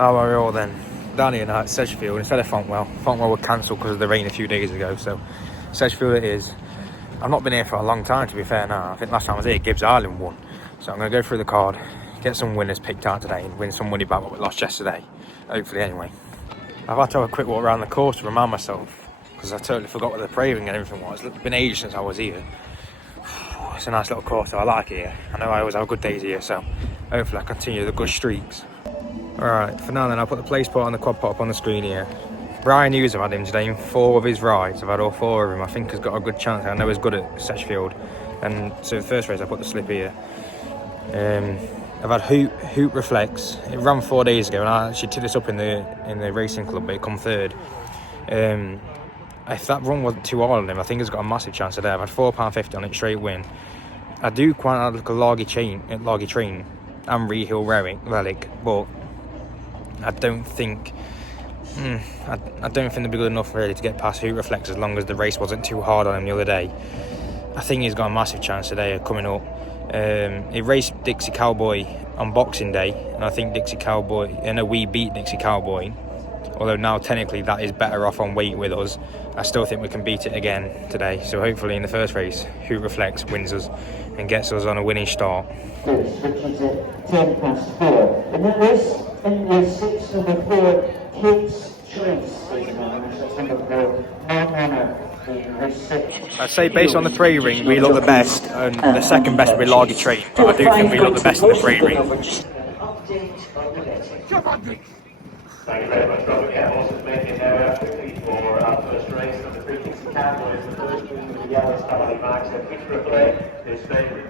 How are we all then? Down here now at Sedgefield instead of Fontwell. Fontwell were cancelled because of the rain a few days ago, so Sedgefield it is. I've not been here for a long time, to be fair now. I think last time I was here, Gibbs Island won. So I'm going to go through the card, get some winners picked out today and win some money back what we lost yesterday. Hopefully anyway. I've had to have a quick walk around the course to remind myself, because I totally forgot what the praying and everything was. It's been ages since I was here. It's a nice little course, so I like it here. I know I always have good days here, so hopefully I continue the good streaks. Alright, for now then, I'll put the play spot and the quad pot up on the screen here. Brian Hughes, I've had him today in 4 of his rides. I've had all 4 of him. I think he's got a good chance. I know he's good at Sedgefield. And so the first race I put the slip here. I've had Hoot Reflex. It ran 4 days ago and I actually took this up in the racing club, but it come third. If that run wasn't too hard on him, I think he's got a massive chance today. I've had £4.50 on it, straight win. I do quite like a Loggy Train and Rehill Relic, but I don't think I don't think they'd be good enough really to get past Hoot Reflex as long as the race wasn't too hard on him the other day. I think he's got a massive chance today of coming up. He raced Dixie Cowboy on Boxing Day, and I think we beat Dixie Cowboy. Although now technically that is better off on weight with us, I still think we can beat it again today. So hopefully in the first race, Hoot Reflex wins us and gets us on a winning start. $10.4. In that race, in the 6 of the 4 Kids Choice. I'd say based on the prey ring, we look the best, and the second best will be Loggy Train, but I do think we look the best in the prey ring. Thank you very much, Robert. Yeah, horses making their way up quickly for our first race. Number 3, Dixie Cowboy is the first win with the yellow starting marks. Which replay his favourite.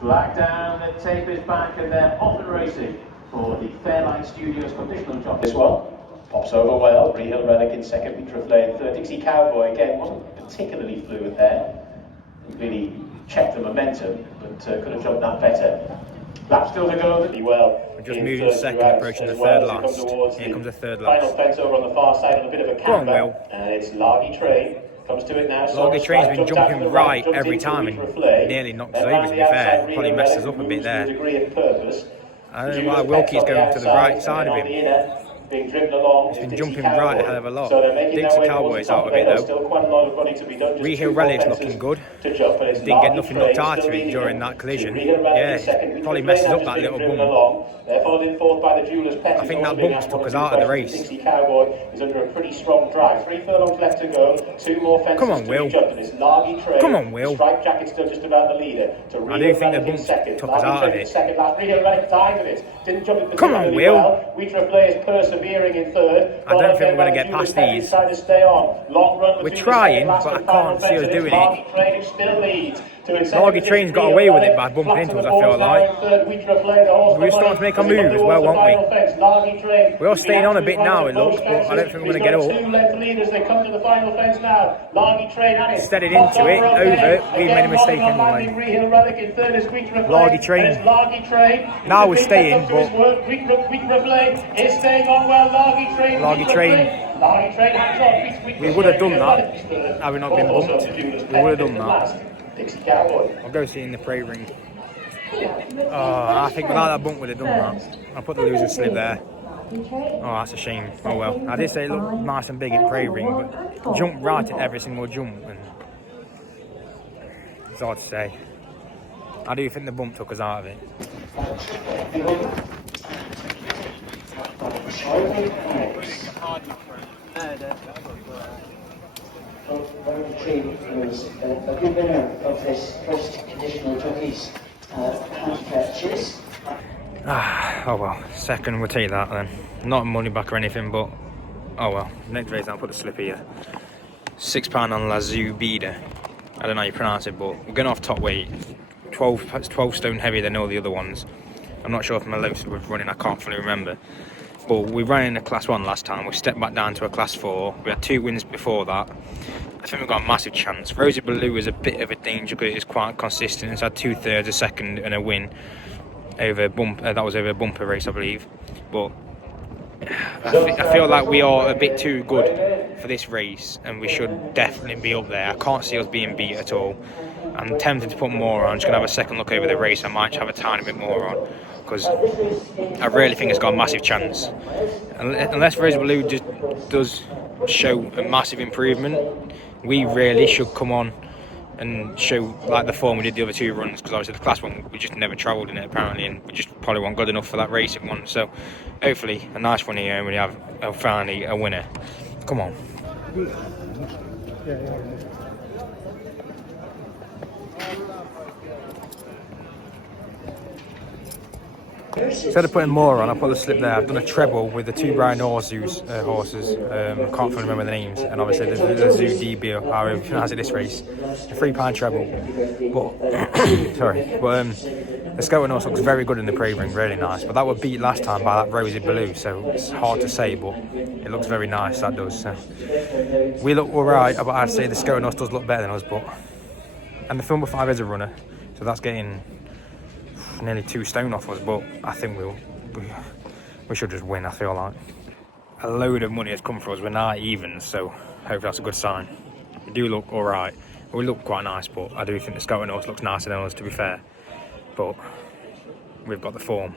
Flag down, the tape is back, and they're off and racing for the Fairline Studios conditional job. This one pops over well. Rehill Relic in second, Which replay in third. Dixie Cowboy again wasn't particularly fluid there. Didn't really check the momentum, but could have jumped that better. Lap still to go really well. We're just moving second, approaching the third last. Here comes the third last. Final fence over on the far side on a bit of a camber. Go on, Will. And it's Loggy Train. Comes to it now. Loggy Train's been jumping right every time and nearly knocked us over, to be fair. Probably messed us up a bit there. I don't know why Wilkie's going to the right side of him. He's been jumping right a hell of a lot. Dixie Cowboy's out of it though. Rehill Relic's looking good. Didn't get nothing knocked out of it during that collision. Yeah, probably messes up that little bump. I think that bump took us out of the race. Dixie Cowboy is under a pretty strong drive. 3 furlongs left to go. 2 more fences. Come on, Will. Come on, Will. Stripe Jacket still just about the leader. I do think the bump took us out of it. Second last. Rehill Relic died of it. Didn't jump it. Come on, Will. Which replay is persevering in third. I don't think we're going to get past these. We're trying, but I can't see us doing it. Loggy Train's got away with it by bumping into us, I feel like. We're starting to make a move as well, won't we? We're all staying on a bit now, it looks, but I don't think we're going to get up. Steadied into it, over. We made a mistake anyway. Loggy Train. Now we're staying, but Loggy Train. We would have done that had we not been bumped. We would have done that. I'll go see in the prey ring. I think without that bump we'd have done that. I'll put the loser slip there. Oh, that's a shame. Oh well. I did say it looked nice and big in prey ring, but jumped right at every single jump, and it's hard to say. I do think the bump took us out of it. Was a good winner of this first conditional jockeys hand purchase. Oh well, second, we'll take that then. Not money back or anything, but oh well. Next race, I'll put the slip here. £6 on La Zubida. I don't know how you pronounce it, but we're going off top weight. 12 stone heavier than all the other ones. I'm not sure if my loads was running, I can't fully remember. But we ran in a class 1 last time, we stepped back down to a class 4. We had 2 wins before that. I think we've got a massive chance. Rosie Blue was a bit of a danger, but it's quite consistent. It's had 2/3, a second and a win over that was over a bumper race, I believe. But I feel like we are a bit too good for this race, and we should definitely be up there. I can't see us being beat at all. I'm tempted to put more on. I'm just going to have a second look over the race. I might have a tiny bit more on. because I really think it's got a massive chance. Unless Rosie Blue just does show a massive improvement, we really should come on and show like the form we did the other 2 runs, because obviously the class one we just never travelled in it apparently, and we just probably weren't good enough for that racing one. So hopefully a nice one here and we have finally a winner. Come on. Instead of putting more on, I put the slip there. I've done a treble with the 2 Brian horses. I can't fully remember the names, and obviously the Zoo DB, or however you pronounce it this race. A £3 treble. But sorry, but the Scouting horse looks very good in the prey ring, really nice. But that was beat last time by that Rosie Blue, so it's hard to say, but it looks very nice. That does. So we look alright, but I'd say the Scouting horse does look better than us. But and the Number 5 is a runner, so that's getting nearly 2 stone off us, but I think we should just win. I feel like a load of money has come for us. We're now even, so hopefully that's a good sign. We do look alright. We look quite nice, but I do think the Scouting horse looks nicer than us, to be fair. But we've got the form.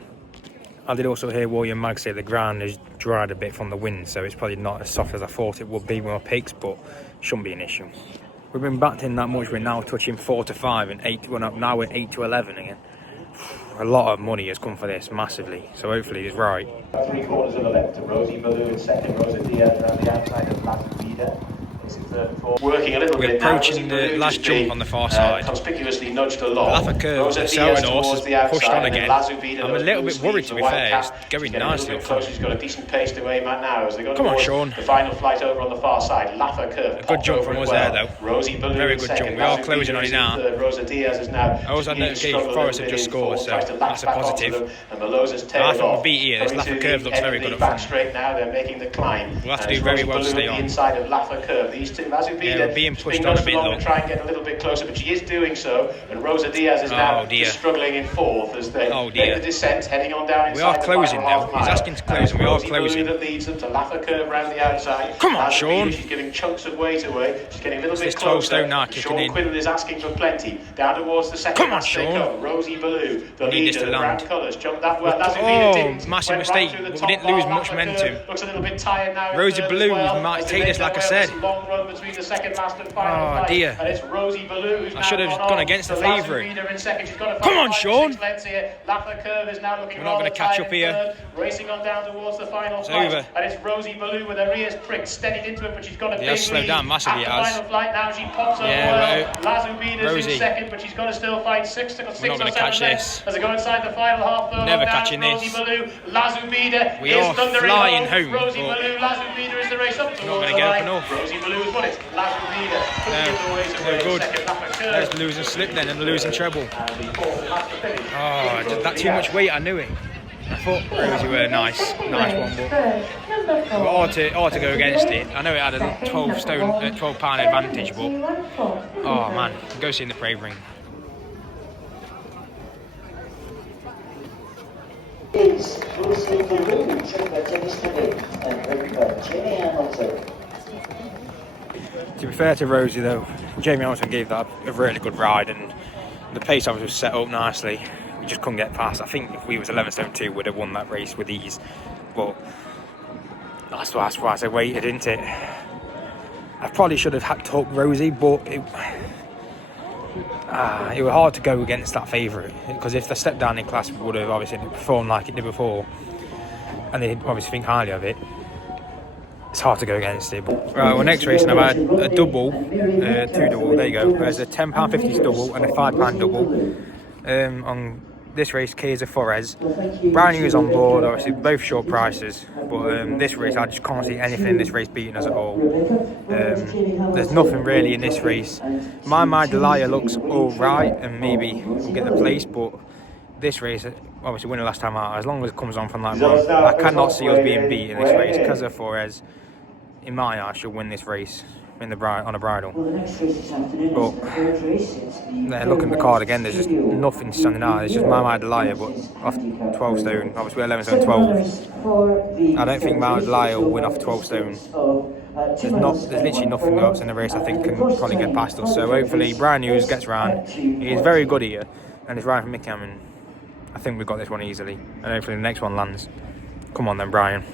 I did also hear William Mag say the ground is dried a bit from the wind, so it's probably not as soft as I thought it would be with my picks, but shouldn't be an issue. We've been backed in that much. We're now touching 4 to 5 and 8. Well, now we're 8 to 11 again. A lot of money has come for this, massively, so hopefully it's right. 3 quarters of the left to Rosie Blue in second, Rosa Diaz around the outside of Lazarida. Working a little We're bit approaching now. the last jump on the far side. Conspicuously nudged along. Laffer curve, the Scouting horse has pushed on again. I'm a little bit worried, to be fair. It's going nicely up front. She's got a decent pace to aim at now as they go Come on, Sean. The final flight over on the far side. Laffer curve. A good jump from us there, though. Rosie Blue very good jump. We are closing on it now. Rosa Diaz is now. I also noticed Forrest have just scored, so that's a positive. And Melosa's I tailed think off. we'll beat here. This Laffer curve looks very good up back front. straight now. They're making the climb. We'll have to do very well to stay on. Inside of Laffer curve. These two, Yeah, we're being pushed on a bit, though. To try and get a little bit closer, but she is doing so. And Rosa Diaz is now just struggling in 4th as they make the descent, heading on down inside. We are closing now. He's asking to close, and we are closing. That leads them to Laffer curve round the outside. Come on, Sean. She's giving chunks of weight away. She's getting a little bit 12 closer. stone now kicking Sean in. Quinlan is asking for plenty. Down towards the second. Come on, Sean. Rosie Blue, the We need leader, this to the land. brown colours, jumped that well. Massive mistake. But we didn't lose much momentum. Looks a little bit tired now. Rosie Blue might take this, like I said. Long run between the second last and final flight. Dear. And it's Rosie Blue who's I should have now gone against the favourite. Come on, Sean. Laffer curve is now looking We're not going to catch up here. Racing on down towards the final It's flight. over. And it's Rosie Blue with her ears pricked, steadied into it, but she's got a big slowed lead. down massively, At it the has. final flight now, she pops over Yeah, well. Lazubita's Rosie. in second, but she's got to still find 6 or 7 We're not going to catch lengths this. as they go inside the final half. Never Now catching Rosie this. Blue, Lazubita We is are thundering flying home, Rosie but Blue, Lazubita is the race up towards not going the to get up line. enough. Rosie Blue has won it. Lazubita couldn't give the ways away. No good. Second, Laffer curve. There's losing slip then and losing treble. And the fourth and last to finish. Oh, just that too much weight, I knew it. I thought Rosie were a nice one, but ought to go against it. I know it had a £12 advantage, but oh man, go see in the prey ring. Is Rosie Blue, trained by Jenny Smith and ridden by Jamie Hamilton. To be fair to Rosie though, Jamie Hamilton gave that a really good ride, and the pace obviously was set up nicely. We just couldn't get past. I think if we was 11 stone 2, we'd have won that race with ease. But that's why I said waited, didn't it? I probably should have had to hook Rosie, but it was hard to go against that favourite, because if they stepped down in class, we would have obviously performed like it did before, and they obviously think highly of it. It's hard to go against it. But right, well, next race, I've had a double, 2 double. There you go. There's a £10.50 double and a £5 double. On this race, Kaiser Forez. Brand new is on board, obviously both short prices, but this race I just can't see anything in this race beating us at all. There's nothing really in this race. My Delia looks alright and maybe we'll get the place, but this race, obviously winning last time out, as long as it comes on from that run, I cannot see us being beat in this race. Kaiser Forez, in my eyes, should win this race on a bridle. But then looking at the card again, there's just nothing standing out. It's just my Delia, but off 12 stone. Obviously we're 11 stone 12. I don't think my Delia will win off 12 stone. There's literally nothing else in the race I think can probably get past us. So hopefully Brian Hughes gets round. He is very good here, and he's riding for Mickham, and I think we've got this one easily, and hopefully the next one lands. Come on then, Brian.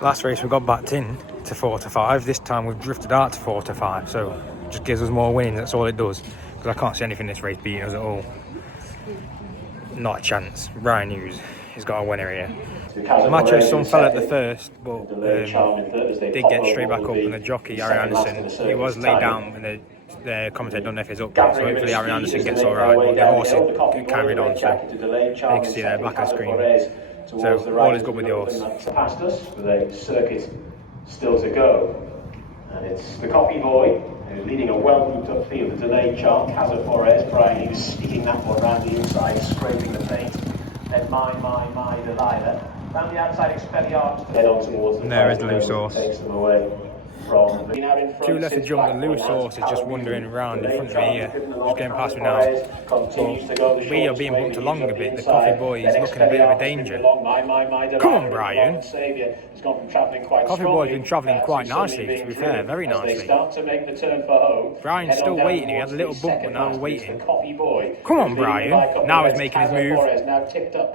Last race we got backed in to 4 to 5. This time we've drifted out to 4 to 5, so just gives us more winnings. That's all it does, because I can't see anything this race beating us at all. Not a chance. Brian Hughes, he's got a winner here. Macho's son fell at the first, but did get straight back up, and the jockey, Harry Anderson, he was laid down, and the commentator don't know if he's up yet, so hopefully Harry Anderson gets alright, but the horse carried on, so you can see there back of the screen. So all is good with the horse. Past us with a circuit still to go, and it's the Coffee Boy who's leading a well-moved up field. The delayed charm, Casa Flores. Brian Hughes sticking that one round the inside, scraping the paint. Then my Delilah. Round the outside, Expelliarmus to head on towards the there is the loose horse. Takes them away from the Two left to jump. The loose horse is just wandering around in front of me here. Just getting past me now. But we are being bumped along a bit. The Coffee Boy is looking a bit of a danger. Come on, Brian. Coffee Boy's been travelling quite nicely, to be fair, very nicely. Brian's still waiting. He had a little bump, but now we're waiting. Come on, Brian. Now he's making his move.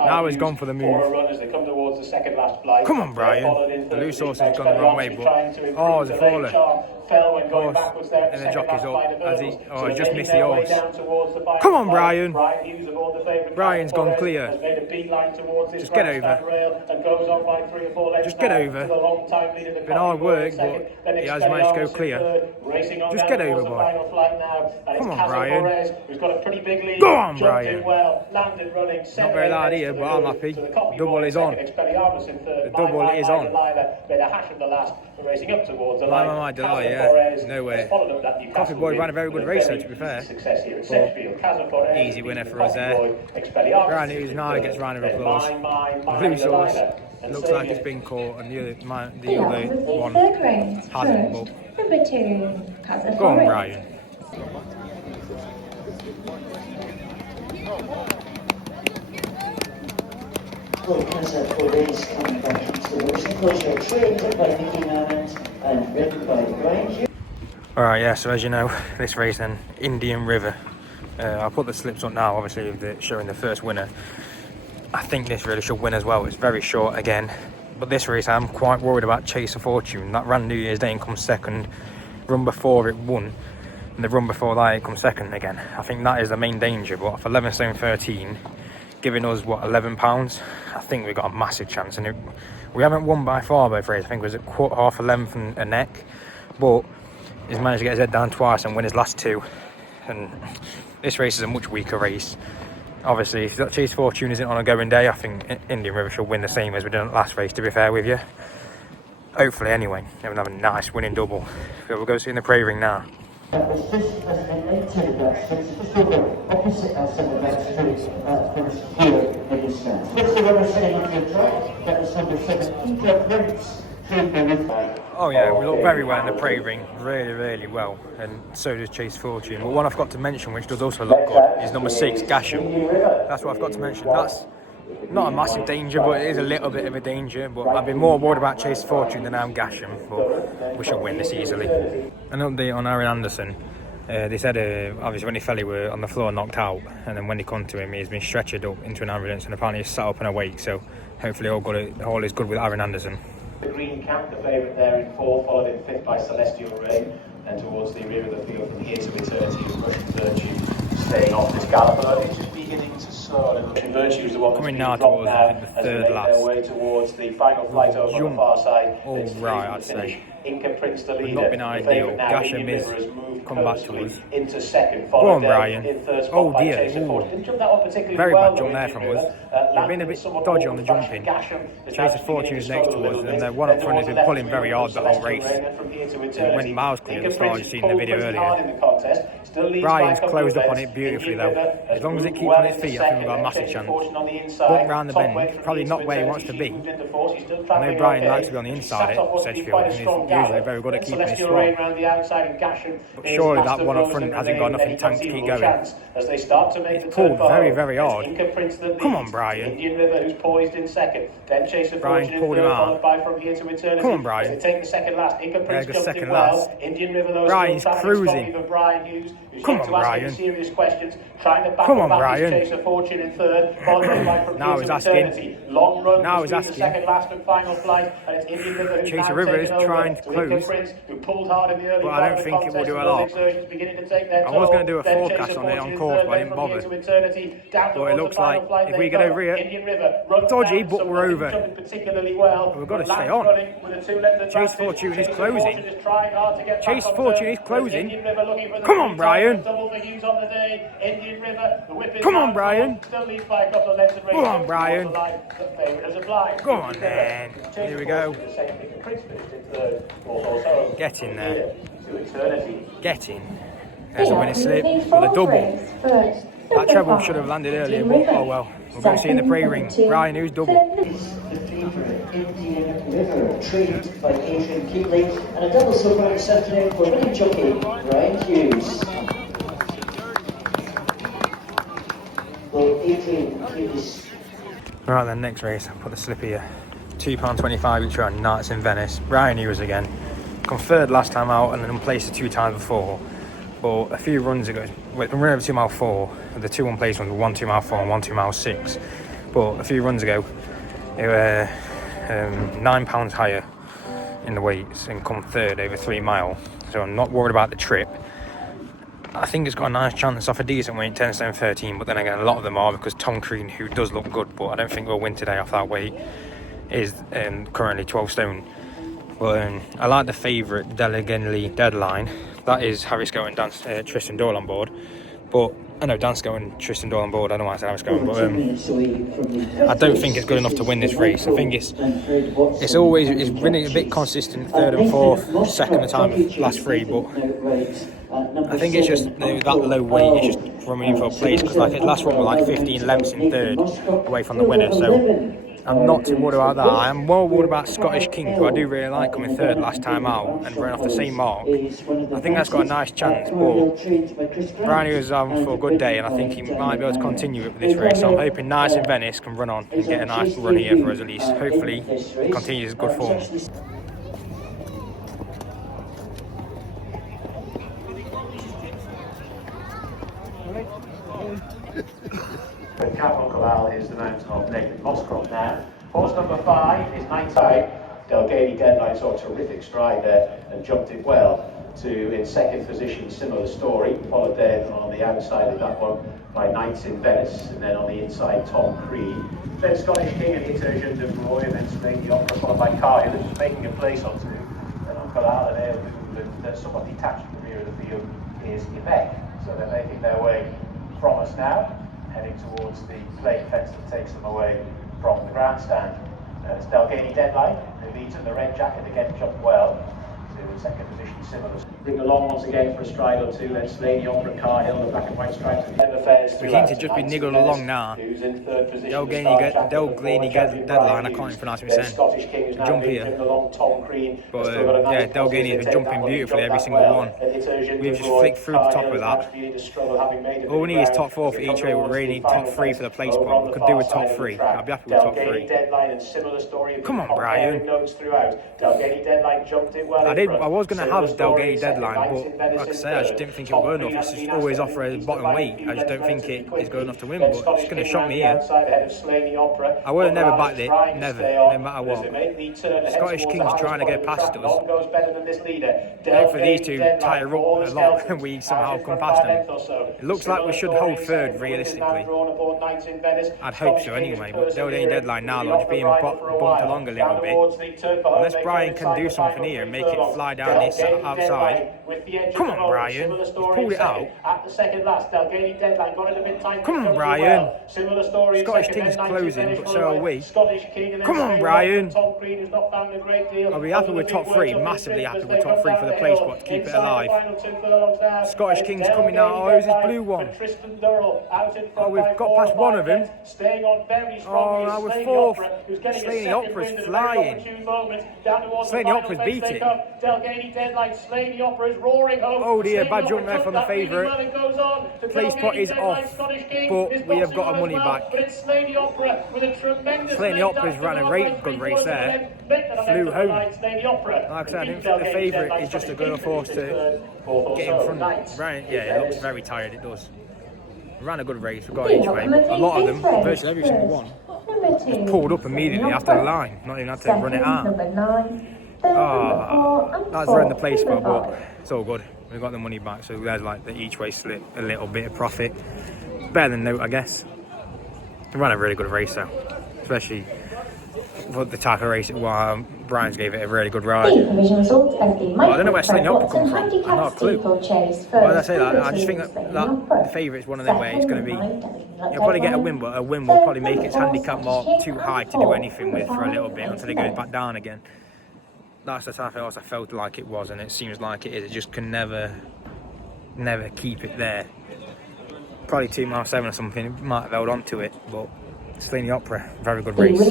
Now he's gone for the move. Come on, Brian. The loose horse has gone the wrong way, but oh, it's a faller. Horse, and the jockey's up as he just missed the horse. Come on, Brian. Brian's gone clear. Just get over. Just get over. It's been hard work, but he has managed to go clear. Just get over, boy. Come on, Brian. Go on, Brian. Not very loud here, but I'm happy. Double is on. The double is on. My Delilah, yeah. No way. Coffee Boy ran a very good race, though, to be fair. But easy winner for us there. Brian Hughes now gets round of applause. Blue sauce. Looks like it's been caught, and the other one hasn't. But Number 2, Casa go on, Flores. Brian. Well, Casa Flores coming back into the racing closure, trained by Nicky Mammons and ridden by Brian Hughes. Alright, yeah, so as you know, this race then, Indian River. I'll put the slips up now, obviously, showing the first winner. I think this really should win as well. It's very short again. But this race, I'm quite worried about Chase of Fortune. That ran New Year's Day and come second. Run before it won. And the run before that, it come second again. I think that is the main danger. But for 11 stone 13, giving us, what, £11, I think we've got a massive chance. And we haven't won by far both races. I think it was at half a length and a neck. But he's managed to get his head down twice and win his last two. And this race is a much weaker race. Obviously, if that Chase Fortune isn't on a going day, I think Indian River should win the same as we did in the last race, to be fair with you. Hopefully, anyway. They'll have a nice winning double. So we'll go see in the prey ring now. The fifth has been entered at just over opposite our centre back street, finished here in the stands. This is the runner sitting on the track. That was number 7, Peter Prince. Oh yeah, we look very well in the prey ring, really well, and so does Chase Fortune. But one I forgot to mention, which does also look good, is number 6, Gasham. That's what I forgot to mention. That's not a massive danger, but it is a little bit of a danger. But I've been more worried about Chase Fortune than I am Gasham, but we should win this easily. An update on Aaron Anderson. They said obviously when he fell he were on the floor knocked out, and then when they come to him he's been stretchered up into an ambulance and apparently he's sat up and awake, so hopefully all is good with Aaron Anderson. The green cap, the favourite there in 4, followed in 5th by Celestial Rain, and towards the rear of the field from here to eternity, Russian Virtue staying off this gallop, but I think it's just beginning to slow a little. Russian Virtue is the one Coming that's now being towards dropped the as they third make last. their way towards the final flight over on the far side. All It's right, I'd finish. say. Inca Prince the leader. Not been The ideal. favourite now, Gasham Indian is River has moved come back to purposefully us. into second, Go on, followed Brian. in third spot Oh by dear. Chase of Fortune. Didn't jump that one particularly Very well, bad jump there from us. We've been a bit dodgy on the jumping. Chase of Fortune's next to us, and the one up front has been pulling very hard the whole race. It went miles clear at the start, you seen in the video earlier. Brian's closed up on it beautifully though. As long as it keeps on its feet, I think we've got a massive chance. Bump round the bend, probably not where he wants to be. I know Brian likes to be on the inside at Sedgefield, and he's usually very good at keeping his strong. But surely that one up front hasn't got enough in tank to keep going. It's pulled very, very hard. Come on, Brian. Indian River, who's poised in second. Then Chaser Brian Fortune pulled him out. by From Here to Eternity. Come on, Brian. As they take the second last. Inca Prince jumped second in well. last. Indian River, though, Brian's still cruising. for Brian Hughes, who's Come yet on, to ask Brian. any serious questions. Trying to back Come on, back Brian. Chaser Fortune in third. Followed by From Now Here he's to asking. Eternity. Long run Now he's between the asking. second last and final flight. And it's Indian River who's Chaser now River is taken over. trying to So Inca close. Prince, who pulled hard in the early But I part don't of the think it will contest, do a and lot. those exertions beginning to take their I was toll. going to do a Then forecast Chaser on it on Fortune course, third, but I then didn't From Here bother. to Eternity. Down But it towards looks the final like flight if they we get go. over here, Indian River runs dodgy, down, but so we're over. jumping particularly well. We've got to Lance stay on. running with a 2-length advantage. Chase Fortune is Chaser closing. Fortune is trying hard to get Chase back on Fortune the is turn. closing. Indian River looking for the Come on, three Brian. times, double for Hughes on the day. Indian River, the whip is Come on, down, Brian. still leads by a couple of lengths and Come on, races Brian. towards the line. The favourite as a blind. Go on, then. Here we go. Chaser Fortune is second, Inca Prince finished in third. Also Get in there. to Eternity. Get in. There's a winning slip for the double. That treble should have landed earlier, but oh well. We're going to see in the pre-ring. Brian, who's double? The favourite Indian River, trained by Adrian Keatley, and a double silver this afternoon for winning jockey Brian Hughes. Well, Adrian Keatley's. Right then, next race, I'll put the slip here. £2.25 each run, Nights in Venice. Brian Hughes again. Come third last time out and then placed 2 times before. But a few runs ago, we're running over 2 mile 4. The 2 1-place ones were 1 2 mile 4 and 1 2 mile 6. But a few runs ago, they were £9 higher in the weights and come third over 3 mile. So I'm not worried about the trip. I think it's got a nice chance off a decent weight, 10 stone 13. But then again, a lot of them are because Tom Crean, who does look good, but I don't think we'll win today off that weight, is currently 12 stone. But I like the favourite Delegenly Deadline. That is Harrisco and Tristan Doyle on board. But I know Dansko and Tristan Doyle on board. I don't know why I said Harrisco, but I don't think it's good enough to win this race. I think it's winning a bit consistent, third and fourth, second the time of last 3. But I think it's just that low weight. It's just running for a place because like its last one was like 15 lengths in third away from the winner. So I'm not too worried about that. I am more worried about Scottish King, who I do really like, coming third last time out and running off the same mark. I think that's got a nice chance, but Brian is having for a good day, and I think he might be able to continue it with this race. So I'm hoping Nights in Venice can run on and get a nice run here for us at least. Hopefully, continue his good form. Capital Corral is the mountain of Nathan Mosscroft now. Horse number 5 is 9-time. Delgady Deadline saw a terrific stride there and jumped it well to in second position. Similar story, followed then on the outside of that one by Nights in Venice, and then on the inside Tom Creed. Then Scottish King and Itergent de Broy, and then Spain the Opera followed by Kyle, who's making a place or two. And on Corral there, who somewhat detached from the rear of the field, is Quebec. So they're making their way from us now, heading towards the plate fence that takes them away from the grandstand. It's Delgany Deadline, who leads in the red jacket, again jumped well to second position, similar. Bring along once again for a stride or two, then Slaney Opera, Carhill, the black and white stripes. We seem to just be niggled along now. Delgany Deadline, I can't even pronounce what he's saying. Jump here. But yeah, Delgany has been jumping beautifully every single one. We've just flicked through the top of that. All we need is top 4 for each way. We really need top 3 for the place spot. We could do with top 3. I'd be happy with top 3. Come on, Brian. I was going to have Delgany Deadline, but like I say, I just didn't think it would go enough. It's just always offer a bottom weight. I just don't think it is good enough to win, but it's going to shock me here. I would have never backed it, never, no matter what. Scottish King's trying to get past us. Hope for these two tire up a lot and we somehow come past them. It looks like we should hold third realistically. I'd hope so anyway, but Delgany Deadline now, like being bumped along a little bit. Unless Brian can do something here and make it fly lie down this outside. Come on, Brian. You've pulled it out. At the second last, Delgany deadline got it a bit tight. Come on, Brian. Similar story. Scottish King's closing, but so are we. Scottish King. Come on, Brian. Tom Green has not found a great deal. I'll be happy with top three. Massively happy with top three for the play spot to keep it alive. Scottish King's coming out. Oh, who's this blue one? Oh, we've got past one of them. Oh, now we're fourth. Slaney Opera's flying. Slaney Opera's beat it. Oh dear, bad jump there from the favourite. Play spot is off, but we have got our money back. Slaney Opera's ran a good race there. Flew home. Like I said, I didn't think the favourite is just a good force to get in front. Right, yeah, it looks very tired, it does. Ran a good race, we got each way, but a lot of them, virtually every single one, just pulled up immediately after the line, not even had to run it out. Oh, that's ruined the play spot, but it's all good. We got the money back, so there's like the each way slip, a little bit of profit. Better than note, I guess. We ran a really good race though, especially for the type of race it was. Brian's gave it a really good ride. I don't know where Slaney Opera come from. I've not a clue. Why did I say that? I just think that the favourite is one of them where it's going to be. You'll probably get a win, but a win will probably make its handicap mark too high to do anything with for a little bit until it goes back down again. That's the type of horse I felt like it was, and it seems like it is. It just can never keep it there. Probably 2 miles 7 or something. It might have held on to it, but Slaney Opera, very good race.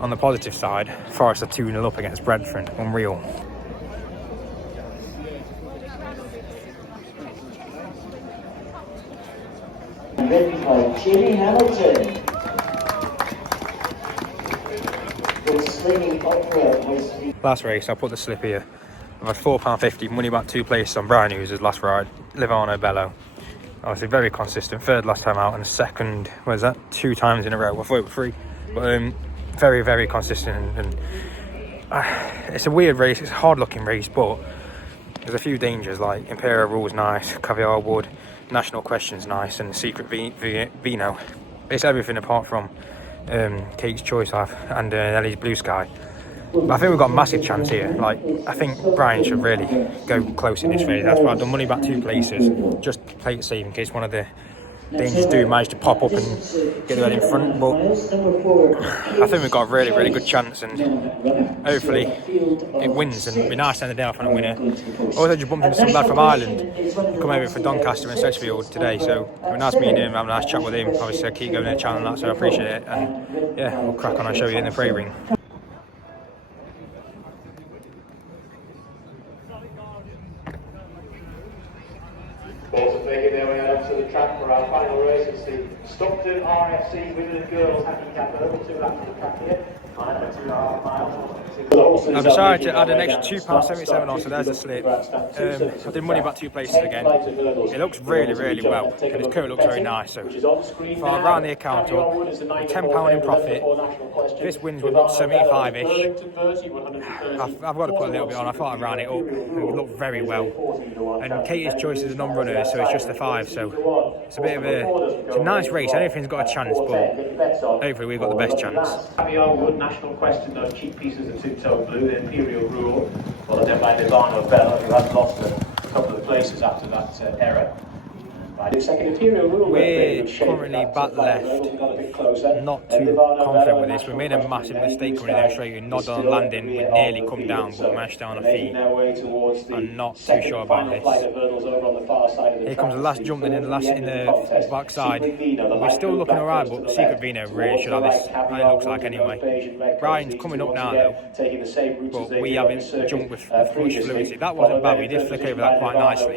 On the positive side, Forest are 2-0 up against Bradford. Unreal. Written by Jimmy Hamilton. Last race, I'll put the slip here. I've had £4.50, money back 2 places on Brian Hughes' last ride. Livano Bello. Obviously very consistent, third last time out and second, what is that, 2 times in a row. I thought it was 3. But very, very consistent, and it's a weird race, it's a hard looking race, but there's a few dangers, like Imperial Rule's nice, Caviar Wood, National Question's nice, and Secret Vino. It's everything apart from Kate's Choice and Ellie's Blue Sky. But I think we've got a massive chance here. Like, I think Brian should really go close in this race. That's why I've done money back 2 places, just to play it safe in case one of the dangers do manage to pop up and get the head in front. But I think we've got a really, really good chance, and hopefully it wins, and it'd be nice to end the day off on a winner. Also just bumped into some lad from Ireland, come over for Doncaster and Sedgefield today, so it was nice meeting him, have a nice chat with him. Obviously I keep going in the channel and that, so I appreciate it, and yeah, we'll crack on and show you in the prey ring. Also making their way out to the track for our final race. It's the Stockton RFC Women and Girls Handicap over 2 laps of the track here. 9.2 miles. I've decided to add an extra £2.77 on, so there's a slip. I did money back 2 places again. It looks really, really well, and its coat looks very nice. So if I round the account up, with £10 in profit, this wins with 75-ish. I've got to put a little bit on. I thought I'd round it up. It looked very well. And Katie's Choice is a non-runner, so it's just a 5. So it's a bit of it's a nice race. Everything's got a chance, but hopefully we've got the best chance. Caviar Wood, National Question, those cheap pieces of two-toe blue, the Imperial Rule, followed then by Livano Bello, who has lost a couple of places after that error. We're currently back left, not too confident with this. We made a massive mistake coming in there straight. We nodded on landing, we nearly come down, but we managed to stay on our feet. I'm not too sure about this. Here comes the last jump in the back side. We're still looking alright, but Secret Vino really should have this, it looks like anyway. Brian's coming up now though, but we haven't jumped with much fluency. That wasn't bad, we did flick over that quite nicely.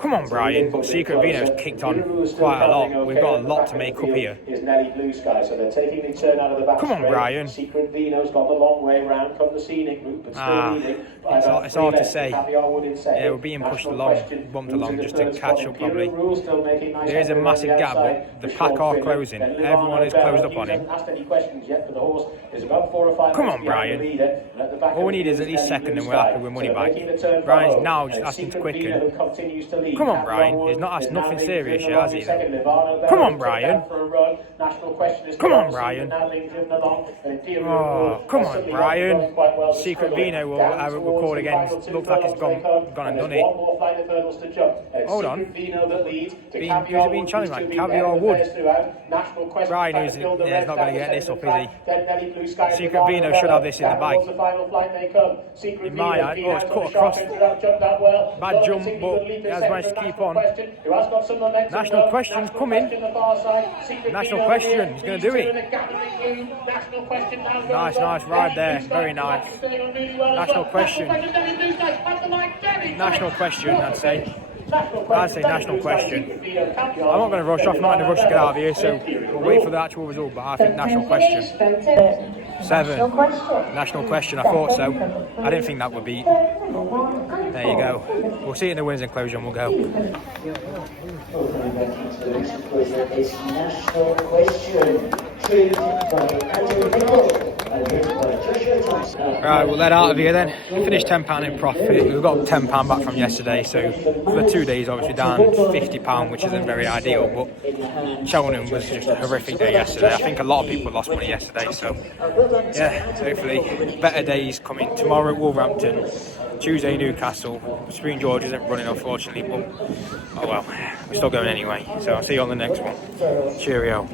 Come on Brian. But Secret Vino's kicked on quite a lot. We've got a lot to make up here. Come on, Brian. Secret Vino's got the long way round from the scenic route, but still leading. It's hard to say. Yeah, we're being pushed along, bumped along just to catch up probably. There is a massive gap, but the pack are closing. Everyone is closed up on him. Come on, Brian. All we need is at least second and we're happy with money back. Brian's now just asking to quicken. Come on, Brian. He's not asked nothing serious yet, has he? Come on, Brian. Come on, Brian. Oh, come on, Brian. Secret Vino will have a record again. Looks like it's gone and done it. Hold on. Who's it being challenged like? Caviar Wood. Brian, he's not going to get this up, is he? Secret Vino should have this in the bag. In my eye, oh, it's cut across. Bad jump, but he has managed to keep on. National Question's coming. National Question, he's going to do it. Nice ride there, very nice. National Question. National Question, I'd say. National Question. I'm not going to rush off, I'm not in a rush to get out of here, so we'll wait for the actual result, but I think National Question. 7. National Question, I thought so. I didn't think that would be. There you go. We'll see it in the winners enclosure and we'll go. Opening back into the next enclosure is National Question. Treated by Andrew Nicol and written by Joshua Thompson. Right, we'll let out of here then. Finished £10 in profit. We've got £10 back from yesterday, so for the 2 days obviously down £50, which isn't very ideal, but Cheltenham was just a horrific day yesterday. I think a lot of people lost money yesterday, so yeah, hopefully better days coming. Tomorrow at Wolverhampton, Tuesday Newcastle. Spring George isn't running unfortunately, but oh well, we're still going anyway, so I'll see you on the next one. Cheerio.